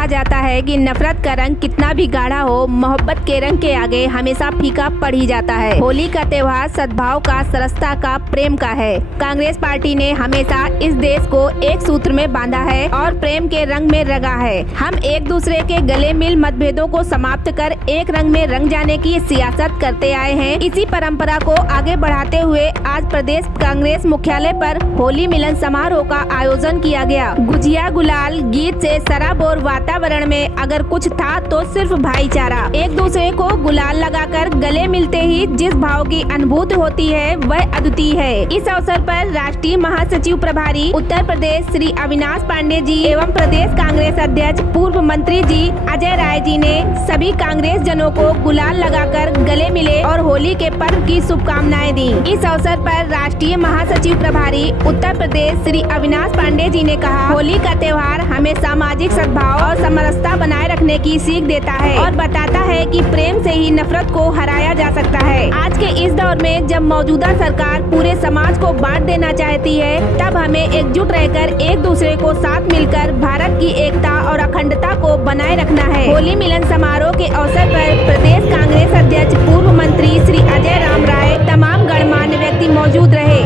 कहा जाता है कि नफरत का रंग कितना भी गाढ़ा हो, मोहब्बत के रंग के आगे हमेशा फीका पड़ ही जाता है। होली का त्योहार सद्भाव का, सरसता का, प्रेम का है। कांग्रेस पार्टी ने हमेशा इस देश को एक सूत्र में बांधा है और प्रेम के रंग में रंगा है। हम एक दूसरे के गले मिल मतभेदों को समाप्त कर एक रंग में रंग जाने की सियासत करते आए हैं। इसी परंपरा को आगे बढ़ाते हुए आज प्रदेश कांग्रेस मुख्यालय पर होली मिलन समारोह का आयोजन किया गया। गुजिया, गुलाल, गीत से सराबोर वातावरण में अगर कुछ था तो सिर्फ भाईचारा। एक दूसरे को गुलाल लगाकर गले मिलते ही जिस भाव की अनुभूति होती है वह अद्वितीय है। इस अवसर पर राष्ट्रीय महासचिव प्रभारी उत्तर प्रदेश श्री अविनाश पांडे जी एवं प्रदेश कांग्रेस अध्यक्ष पूर्व मंत्री जी अजय राय जी ने सभी कांग्रेस जनों को गुलाल लगाकर गले मिले और होली के पर्व की शुभकामनाएं दी। इस अवसर पर राष्ट्रीय महासचिव प्रभारी उत्तर प्रदेश श्री अविनाश पांडे जी ने कहा, होली का त्योहार हमें सामाजिक सद्भाव और समरसता बनाए रखने की सीख देता है और बताता है कि प्रेम से ही नफरत को हराया जा सकता है। आज के इस दौर में जब मौजूदा सरकार पूरे समाज को बांट देना चाहती है, तब हमें एकजुट रहकर एक दूसरे को साथ मिलकर भारत की एकता और अखंडता को बनाए रखना है। होली मिलन समारोह के अवसर पर प्रदेश कांग्रेस अध्यक्ष पूर्व मंत्री श्री अजय राम राय, तमाम गणमान्य व्यक्ति मौजूद रहे।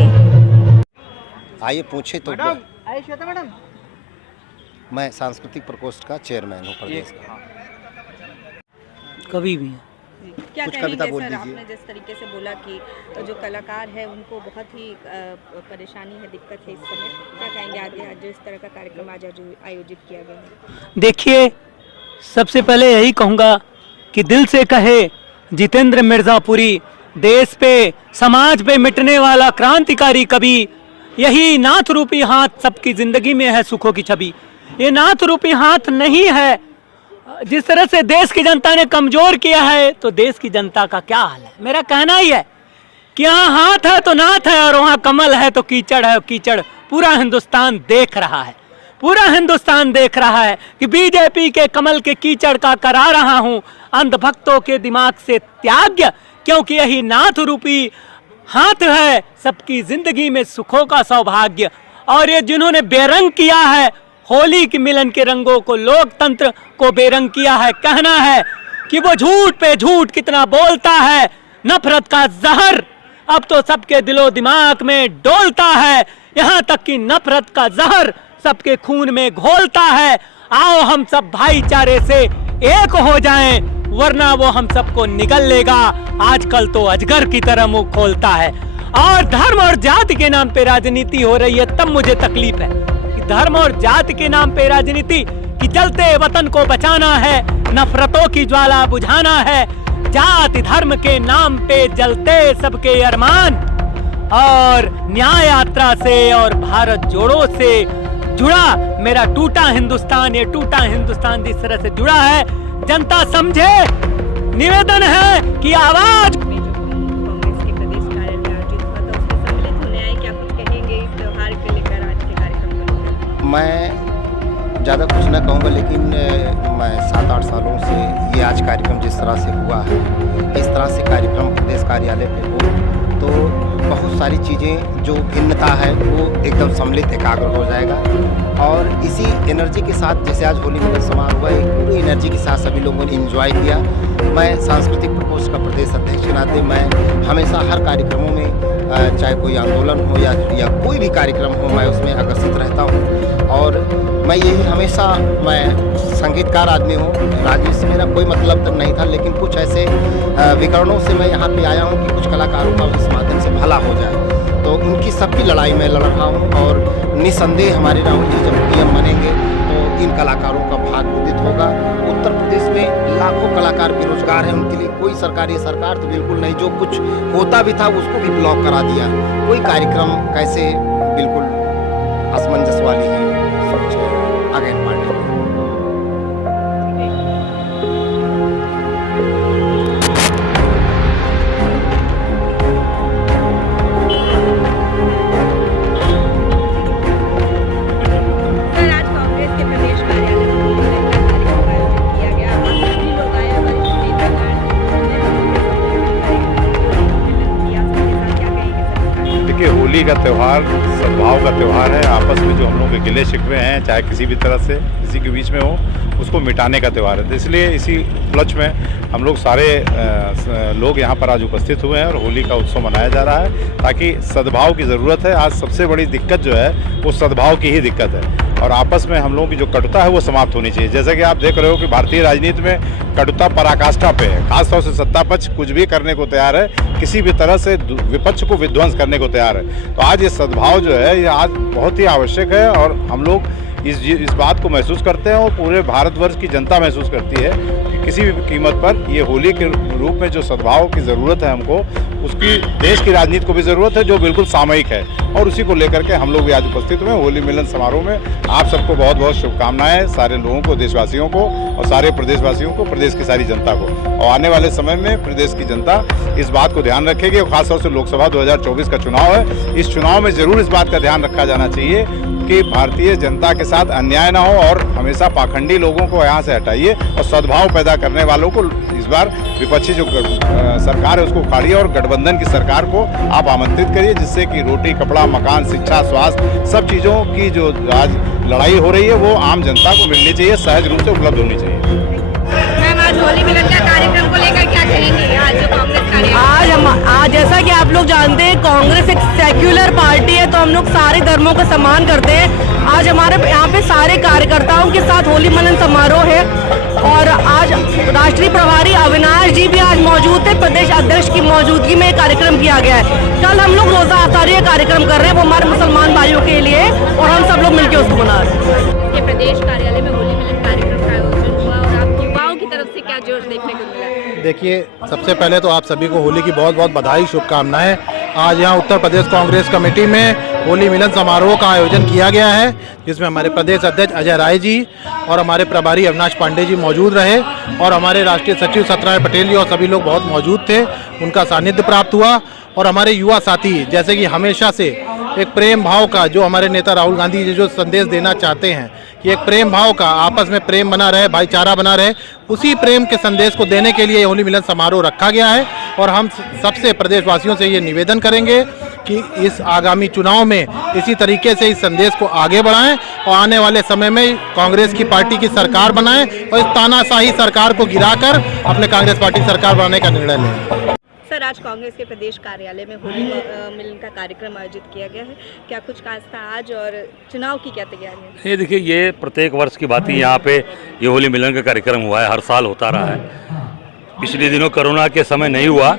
आइए पूछे तो मैडम, मैं सांस्कृतिक प्रकोष्ठ का चेयरमैन हूँ प्रदेश का। कभी भी क्या कुछ कविता बोल सर, दीजिए। आपने जिस तरीके से बोला कि जो कलाकार है उनको बहुत ही परेशानी है, दिक्कत है इस समय, क्या कहेंगे आगे जो इस तरह का कार्यक्रम आज आयोजित किया गया है? देखिए, सबसे पहले यही कहूँगा कि दिल से कहे जितेंद्र मिर्जापुरी, देश पे समाज पे मिटने वाला क्रांतिकारी कवि, यही नाथ रूपी हाथ सबकी जिंदगी में है सुखों की छवि। ये नाथ रूपी हाथ नहीं है। जिस तरह से देश की जनता ने कमजोर किया है तो देश की जनता का क्या हाल है। मेरा कहना ही है कि यहाँ हाथ है तो नाथ है और वहाँ कमल है तो कीचड़ है। कीचड़ पूरा हिंदुस्तान देख रहा है, पूरा हिंदुस्तान देख रहा है कि बीजेपी के कमल के कीचड़ का करा रहा हूँ अंधभक्तों के दिमाग से त्याग्य, क्योंकि यही नाथ रूपी हाथ है सबकी जिंदगी में सुखों का सौभाग्य। और ये जिन्होंने बेरंग किया है होली के मिलन के रंगों को, लोकतंत्र को बेरंग किया है, कहना है कि वो झूठ पे झूठ कितना बोलता है। नफरत का जहर अब तो सबके दिलो दिमाग में डोलता है, यहाँ तक कि नफरत का जहर सबके खून में घोलता है। आओ हम सब भाईचारे से एक हो जाएं, वरना वो हम सबको निगल लेगा। आजकल तो अजगर की तरह मुंह खोलता है और धर्म और जाति के नाम पे राजनीति हो रही है। तब मुझे तकलीफ है कि धर्म और जाति के नाम पे राजनीति, कि जलते वतन को बचाना है, नफरतों की ज्वाला बुझाना है। जाति धर्म के नाम पे जलते सबके अरमान, और न्याय यात्रा से और भारत जोड़ो से जुड़ा मेरा टूटा हिंदुस्तान, ये टूटा हिंदुस्तान जिस तरह से जुड़ा है, जनता समझे। निवेदन है कि आवाज कांग्रेस के प्रदेश कार्यालय में आयोजित हुआ था, उसमें सम्मिलित होने आए, क्या कुछ कहेंगे इस त्योहार को लेकर, आज के कार्यक्रम को लेकर? मैं ज़्यादा कुछ ना कहूँगा, लेकिन मैं 7-8 सालों से ये आज कार्यक्रम जिस तरह से हुआ है, इस तरह से कार्यक्रम प्रदेश कार्यालय पे हो तो बहुत सारी चीज़ें जो भिन्नता है वो एकदम सम्मिलित एकाग्र हो जाएगा। और इसी एनर्जी के साथ जैसे आज होली मिलन समारोह हुआ, एक पूरी एनर्जी के साथ सभी लोगों ने एंजॉय किया। मैं सांस्कृतिक प्रकोष्ठ का प्रदेश अध्यक्ष के नाते मैं हमेशा हर कार्यक्रमों में, चाहे कोई आंदोलन हो या कोई भी कार्यक्रम हो, मैं उसमें आकर्षित रहता हूँ। और मैं यही हमेशा, मैं संगीतकार आदमी हूँ, राजनीति से मेरा कोई मतलब तक नहीं था, लेकिन कुछ ऐसे विकरणों से मैं यहाँ पे आया हूँ कि कुछ कलाकारों का इस माध्यम से भला हो जाए, तो उनकी सबकी लड़ाई मैं लड़ रहा हूँ। और निसंदेह हमारे राहुल जी जब पीएम बनेंगे तो इन कलाकारों का भाग्य उदित होगा। उत्तर प्रदेश में लाखों कलाकार बेरोजगार हैं, उनके लिए कोई सरकार तो बिल्कुल नहीं, जो कुछ होता भी था उसको भी ब्लॉक करा दिया। कोई कार्यक्रम कैसे, बिल्कुल असमंजस वाली है सोच है आगे पार्टी। होली का त्यौहार सद्भाव का त्यौहार है। आपस में जो हम लोग के गिले शिकवे हैं, चाहे किसी भी तरह से किसी के बीच में हो, उसको मिटाने का त्यौहार है। तो इसलिए इसी उपलक्ष्य में हम लोग सारे लोग यहाँ पर आज उपस्थित हुए हैं और होली का उत्सव मनाया जा रहा है, ताकि सद्भाव की ज़रूरत है। आज सबसे बड़ी दिक्कत जो है वो सद्भाव की ही दिक्कत है और आपस में हम लोगों की जो कटुता है वो समाप्त होनी चाहिए। जैसा कि आप देख रहे हो कि भारतीय राजनीति में कटुता पराकाष्ठा पे है, खासतौर से सत्ता पक्ष कुछ भी करने को तैयार है, किसी भी तरह से विपक्ष को विध्वंस करने को तैयार है। तो आज ये सद्भाव जो है ये आज बहुत ही आवश्यक है और हम लोग इस बात को महसूस करते हैं और पूरे भारतवर्ष की जनता महसूस करती है कि किसी भी कीमत पर ये होली के रूप में जो सद्भाव की ज़रूरत है हमको, उसकी देश की राजनीति को भी ज़रूरत है जो बिल्कुल सामयिक है। और उसी को लेकर के हम लोग भी आज उपस्थित हुए होली मिलन समारोह में। आप सबको बहुत बहुत शुभकामनाएं, सारे लोगों को, देशवासियों को और सारे प्रदेशवासियों को, प्रदेश की सारी जनता को। और आने वाले समय में प्रदेश की जनता इस बात को ध्यान रखेगी और खासतौर से लोकसभा 2024 का चुनाव है, इस चुनाव में ज़रूर इस बात का ध्यान रखा जाना चाहिए कि भारतीय जनता के साथ अन्याय ना हो और हमेशा पाखंडी लोगों को यहाँ से हटाइए और सद्भाव पैदा करने वालों को इस बार विपक्षी जो सरकार है उसको उखाड़िए और गठबंधन की सरकार को आप आमंत्रित करिए, जिससे कि रोटी, कपड़ा, मकान, शिक्षा, स्वास्थ्य सब चीज़ों की जो आज लड़ाई हो रही है वो आम जनता को मिलनी चाहिए, सहज रूप से उपलब्ध होनी चाहिए। मैम, आज होली मिलन का कार्यक्रम को लेकर क्या कहेंगे? आज जो कांग्रेस आज जैसा कि आप लोग जानते हैं कांग्रेस एक सेक्युलर पार्टी है, तो हम लोग सारे धर्मों का सम्मान करते हैं। आज हमारे यहाँ पे सारे कार्यकर्ताओं के साथ होली मिलन समारोह है और आज राष्ट्रीय प्रभारी अविनाश जी भी आज मौजूद थे। प्रदेश अध्यक्ष की मौजूदगी में कार्यक्रम किया गया है। कल हम लोग रोजा अफ्तारी कार्यक्रम कर रहे हैं, वो हमारे मुसलमान भाइयों के लिए, और हम सब लोग मिलकर उसको मना रहे हैं। के प्रदेश कार्यालय में होली मिलन कार्यक्रम का आयोजन हुआ और आप युवाओं की तरफ से क्या जोश देखने को मिला? देखिए, सबसे पहले तो आप सभी को होली की बहुत बहुत बधाई, शुभकामनाएं। आज यहाँ उत्तर प्रदेश कांग्रेस कमेटी में होली मिलन समारोह का आयोजन किया गया है, जिसमें हमारे प्रदेश अध्यक्ष अजय राय जी और हमारे प्रभारी अविनाश पांडे जी मौजूद रहे और हमारे राष्ट्रीय सचिव सत्यनारायण पटेल जी और सभी लोग बहुत मौजूद थे। उनका सानिध्य प्राप्त हुआ और हमारे युवा साथी, जैसे कि हमेशा से एक प्रेम भाव का, जो हमारे नेता राहुल गांधी जी जो संदेश देना चाहते हैं कि एक प्रेम भाव का, आपस में प्रेम बना रहे, भाईचारा बना रहे, उसी प्रेम के संदेश को देने के लिए होली मिलन समारोह रखा गया है। और हम सबसे प्रदेशवासियों से ये निवेदन करेंगे कि इस आगामी चुनाव में इसी तरीके से इस संदेश को आगे बढ़ाएं और आने वाले समय में कांग्रेस की पार्टी की सरकार बनाएं और इस तानाशाही सरकार को गिराकर अपने कांग्रेस पार्टी सरकार बनाने का निर्णय लें। सर, आज कांग्रेस के प्रदेश कार्यालय में होली मिलन का कार्यक्रम आयोजित किया गया है, क्या कुछ खास था आज और चुनाव की क्या तैयारी है? ये देखिए, ये प्रत्येक वर्ष की बात ही यहाँ पे ये होली मिलन का कार्यक्रम हुआ है, हर साल होता रहा है। पिछले दिनों कोरोना के समय नहीं हुआ,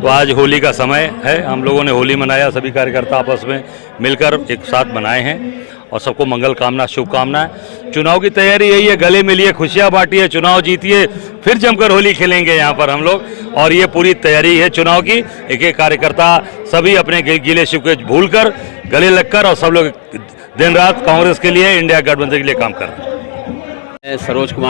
तो आज होली का समय है। हम लोगों ने होली मनाया, सभी कार्यकर्ता आपस में मिलकर एक साथ मनाए हैं और सबको मंगल कामना, शुभकामनाएं। चुनाव की तैयारी यही है, गले मिलिए, खुशियाँ बांटिए, चुनाव जीतिए, फिर जमकर होली खेलेंगे यहाँ पर हम लोग। और ये पूरी तैयारी है चुनाव की। एक एक कार्यकर्ता सभी अपने गिले शिकवे भूलकर, गले लगकर और सब लोग दिन रात कांग्रेस के लिए, इंडिया गठबंधन के लिए काम कर रहे हैं। सरोज कुमार